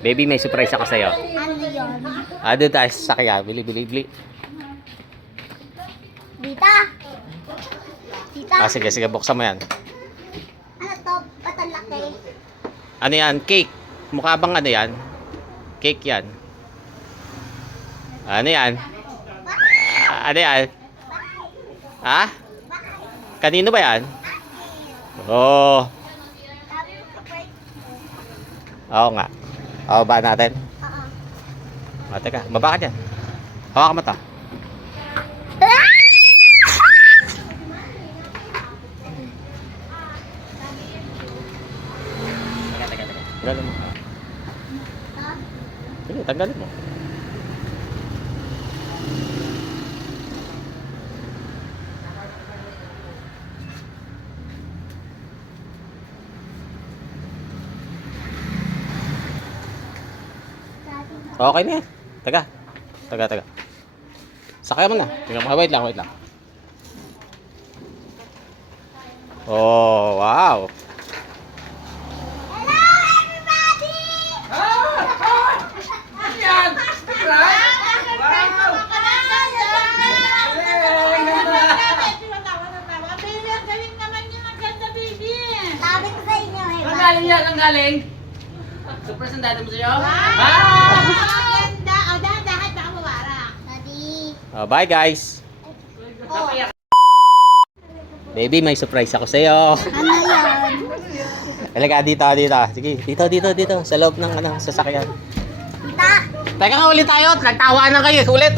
Baby, may surprise ako sa'yo. Ano yun? Doon tayo sa sakya. Bili. Dita? Dita? Sige, buksan mo yan. Ano to? Ba't ang laki? Ano yan? Cake. Mukha bang ano yan? Cake yan. Ano yan? Ano yan? Ha? Kanino ba yan? Oo. Sabi mo surprise. Oo nga. Ba natin? Oo. Teka, baba ka dyan. Hawakan mo to. Teka. Tanggalin mo. Sige, tanggalin mo. Okay na yan. Taga. Sakay mo na. Wait lang. Oh, wow. Hello, everybody! Yan! Surprise! Wow! Sabi ko sa inyo eh. Ang galing yan, ang galing! Surprise ang dati mo sa'yo? Daddy. Bye guys. Oh, Baby, may surprise ako sa'yo. ano yun? Halika dito. Sige, dito. Sa loob ng sasakyan. Dita? Teka nga ulit tayo. Nagtawanan kayo. Ulit.